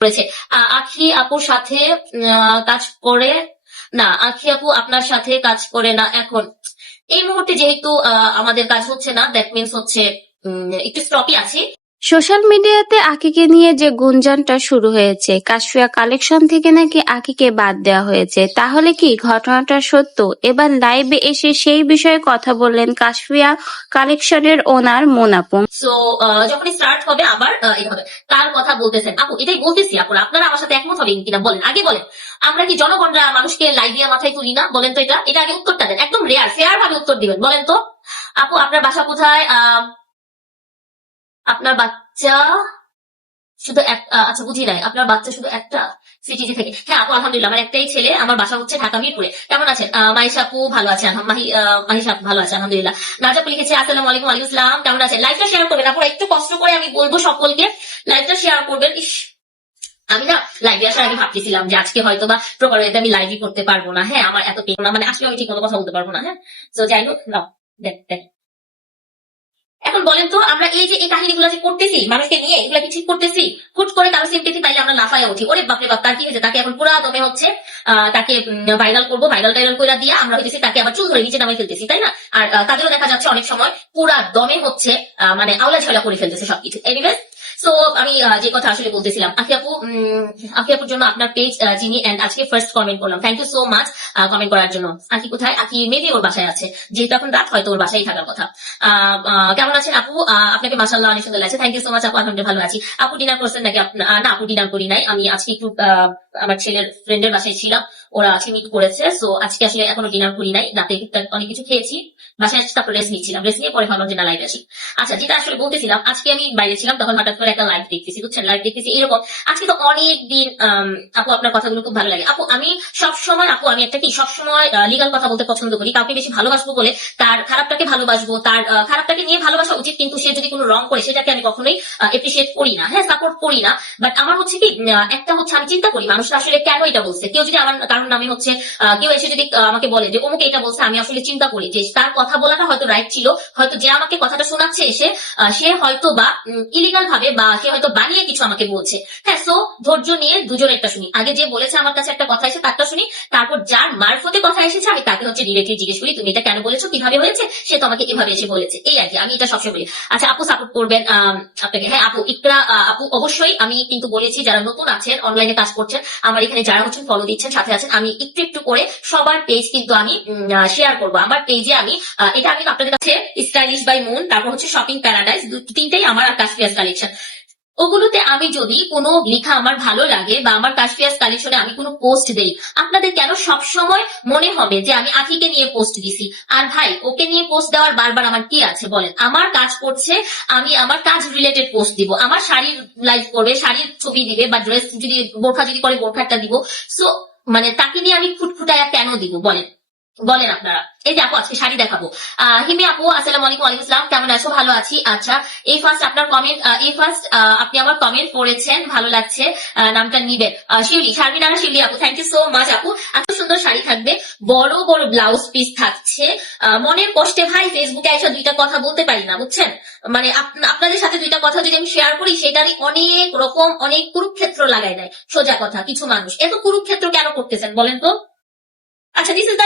করেছে। আখি আপুর সাথে কাজ করে, না, আখি আপু আপনার সাথে কাজ করে না, এখন। এই মুহূর্তে যেহেতু আমাদের কাজ হচ্ছে না দ্যাট মিনস হচ্ছে একটু স্টপই আছি। সোশ্যাল মিডিয়াতে আকিকে নিয়ে যে গুঞ্জনটা শুরু হয়েছে কাশফিয়া কালেকশন থেকে নাকি আকিকে বাদ দেওয়া হয়েছে তাহলে কি ঘটনাটা সত্য? এবার লাইভে এসে সেই বিষয়ে কথা বললেন কাশফিয়া কালেকশনের ওনার মোনাপু। সো যখনই স্টার্ট হবে আবার হবে। কার কথা বলতেছেন। আপু এটাই বলতেছি আপু আপনারা আমার সাথে একমত হবেন কিনা? বলেন আগে বলেন। আমরা কি জনগণরা মানুষকে লাই দিয়ে মাথায় তুলি না? বলেন তো এটা। এটা আগে উত্তরটা দেন। একদম রেয়ার ফেয়ার ভাবে উত্তর দিবেন। বলেন তো। আপু আপনার বাসা কোথায়? আহ, আপনার বাচ্চা শুধু এক আচ্ছা বুঝি নাই। আপনার বাচ্চা শুধু একটা সিটিতে থেকে। হ্যাঁ আপু, আলহামদুলিল্লাহ। আমার একটাই ছেলে, আমার বাসা হচ্ছে ঢাকা মিরপুরে। কেমন আছেন? মাহিষা আপু, ভালো আছে মাহি মাহিষা আপু, ভালো আছে, আলহামদুলিল্লাহ। নাজাপু লিখেছে, আসসালামু আলাইকুম, ওয়ালাইকুম আসসালাম। কেমন আছেন? লাইভটা শেয়ার করবেন। আপুরা একটু কষ্ট করে আমি বলব সকলকে। লাইভটা শেয়ার করবেন। ইস, আমি না লাইভে আসার আগে ভাবতেছিলাম যে আজকে হয়তো বা ওয়েতে আমি লাইভই করতে পারব না। হ্যাঁ আমার এত পেন না মানে আজকে আমি ঠিক মতো কথা বলতে পারব না। হ্যাঁ তো যাই হোক, নাও, দেখ দেখ। এখন বলেন তো, আমরা এই যে এই কাহিনীগুলো যে করতেছি, মানুষকে নিয়ে এগুলো কি ঠিক করতেছি? হুট করে কারও সিম্পেথি পাইলে আমরা লাফায় উঠি। ওরে বাপরে বাপ, তার কি হয়েছে? তাকে এখন পুরা দমে হচ্ছে তাকে ভাইরাল করব ভাইরাল টাইরাল করে দিয়ে আমরা হইতেছি তাকে আবার চুল ধরে নিচে নামে ফেলতেছি, তাই না? আর তাদেরও দেখা যাচ্ছে অনেক সময় পুরা দমে হচ্ছে মানে আওলা ঝলা করে ফেলতেছে সবকিছু। এনিওয়ে সো আমি যে কথা আসলে বলতেছিলাম আখি আপু আখি আপুর জন্য আপনার পেজ চিনি এন্ড আজকে ফার্স্ট কমেন্ট করলাম। Thank you so much comment করার জন্য। আখি কোথায়? আখি মেবি ওর বাসায় আছে। যেহেতু এখন রাত, হয়তো ওর বাসায় থাকার কথা। কেমন আছেন আপু? আপনাকে মাসাল্লাহ অনেক সুন্দর লাগছে। থ্যাংক ইউ সো মাচ আপু। আলহামদুলিল্লাহ ভালো আছি। আপু ডিনার করছেন নাকি না, আপু ডিনার করি নাই। আমি আজকে একটু আমার ছেলের ফ্রেন্ডের বাসায় ছিলাম, ওরা আজকে মিট করেছে সো আজকে আসলে এখনও ডিনার করি নাই, রাতে অনেক কিছু খেয়েছি, বাসায় আসছি, তারপর রেস্ট নিচ্ছিলাম রেস্ট নিয়ে পরে ভাবলাম যে না লাইভ আসি। আচ্ছা যেটা আসলে বলতেছিলাম, আজকে আমি বাইরে ছিলাম, তখন হঠাৎ করে একটা লাইভ দেখতেছি, বুঝছেন? লাইভ দেখতেছি, এরকম। আজকে তো অনেক দিন আপু, আপনার কথাগুলো খুব ভালো লাগে। আপু, আমি সব সময় আপু, আমি একটা কি সব সময় লিগাল কথা বলতে পছন্দ করি, কাউকে বেশি ভালোবাসবো বলে তার খারাপটাকে ভালোবাসবো, তার খারাপটাকে নিয়ে ভালোবাসা উচিত, কিন্তু সে যদি কোনো রং করে, সেটাকে আমি কখনোই এপ্রিসিয়েট করি না। হ্যাঁ সাপোর্ট করি না বাট আমার হচ্ছে কি একটা হচ্ছে আমি চিন্তা করি মানুষরা আসলে কেন এটা বলছে? কেউ যদি আমার কারণ নামে হচ্ছে কেউ এসে যদি আমাকে বলে যে অমুকে এটা বলছে, আমি আসলে চিন্তা করি যে তার কথা বলাটা হয়তো রাইট ছিল, হয়তো যে আমাকে কথাটা শোনাচ্ছে এসে সে হয়তো বা ইলিগাল ভাবে বা সে হয়তো বানিয়ে কিছু আমাকে বলছে। হ্যাঁ সো ধৈর্য নিয়ে দুজনে একটা শুনি। আগে যে বলেছে আমার কাছে একটা কথা এসে তারটা শুনি, তারপর যার মারফতে কথা এসেছে, আমি তাকে হচ্ছে ডিরেক্টলি জিজ্ঞেস করি, তুমি এটা কেন বলেছ? কীভাবে হয়েছে? সে তো আমাকে এভাবে এসে বলেছে। এই আর কি, আমি এটা সবসময় বলি। আচ্ছা আপু সাপোর্ট করবেন আপনাকে। হ্যাঁ আপু, ইকরা আপু, অবশ্যই আমি কিন্তু বলেছি, যারা নতুন আছেন অনলাইনে কাজ করছেন আমার এখানে যারা হচ্ছেন ফলো দিচ্ছেন, সাথে আছেন, আমি একটু একটু করে সবার পেজ কিন্তু আমি শেয়ার করব। আমার পেজে আমি এটা আমি আপনাদের কাছে স্টাইলিশ বাই মুন তারপর হচ্ছে শপিং প্যারাডাইস তিনটাই আমার কাশ্মীর কালেকশন ওগুলোতে আমি যদি কোনো লেখা আমার ভালো লাগে বা আমার কাশ্মীর কালেকশনে আমি কোনো পোস্ট দেই, আপনাদের কেন সব সময় মনে হবে যে আমি আখিকে নিয়ে পোস্ট দিছি? আর ভাই, ওকে নিয়ে পোস্ট দেওয়ার বারবার আমার কি আছে বলেন? আমার কাজ করছে, আমি আমার কাজ রিলেটেড পোস্ট দিব। আমার শাড়ির লাইভ করবে, শাড়ির ছবি দিবে বা ড্রেস যদি বোরখা যদি করে, বোরখাটা দিব। সো মানে তাকে নিয়ে আমি ফুটফুটায়া কেন দিব বলেন? বলেন আপনারা। এই যে আপু, আজকে শাড়ি দেখাবো। আহ হিমি আপু, আসসালাম আলাইকুম, ওয়ালাইকুম আসসালাম। কেমন আছো? ভালো আছি? আচ্ছা এই ফার্স্ট আপনার কমেন্ট এই ফার্স্ট আপনি আমার কমেন্ট পড়েছেন, ভালো লাগছে নামটা নিবেন। শিউলি, শারমিন আর শিউলি আপু থ্যাংক ইউ সো মাচ আপু। এত সুন্দর শাড়ি থাকবে, বড় বড় ব্লাউজ পিস থাকছে। মনের কষ্টে ভাই ফেসবুকে এসে দুইটা কথা বলতে পারি না, বুঝছেন? মানে আপনাদের সাথে দুইটা কথা যদি আমি শেয়ার করি, সেটারই অনেক রকম, অনেক কুরুক্ষেত্র লাগাই দেয়। সোজা কথা, কিছু মানুষ। এত কুরুক্ষেত্র কেন করতেছেন বলেন তো? আচ্ছা দিস ইজ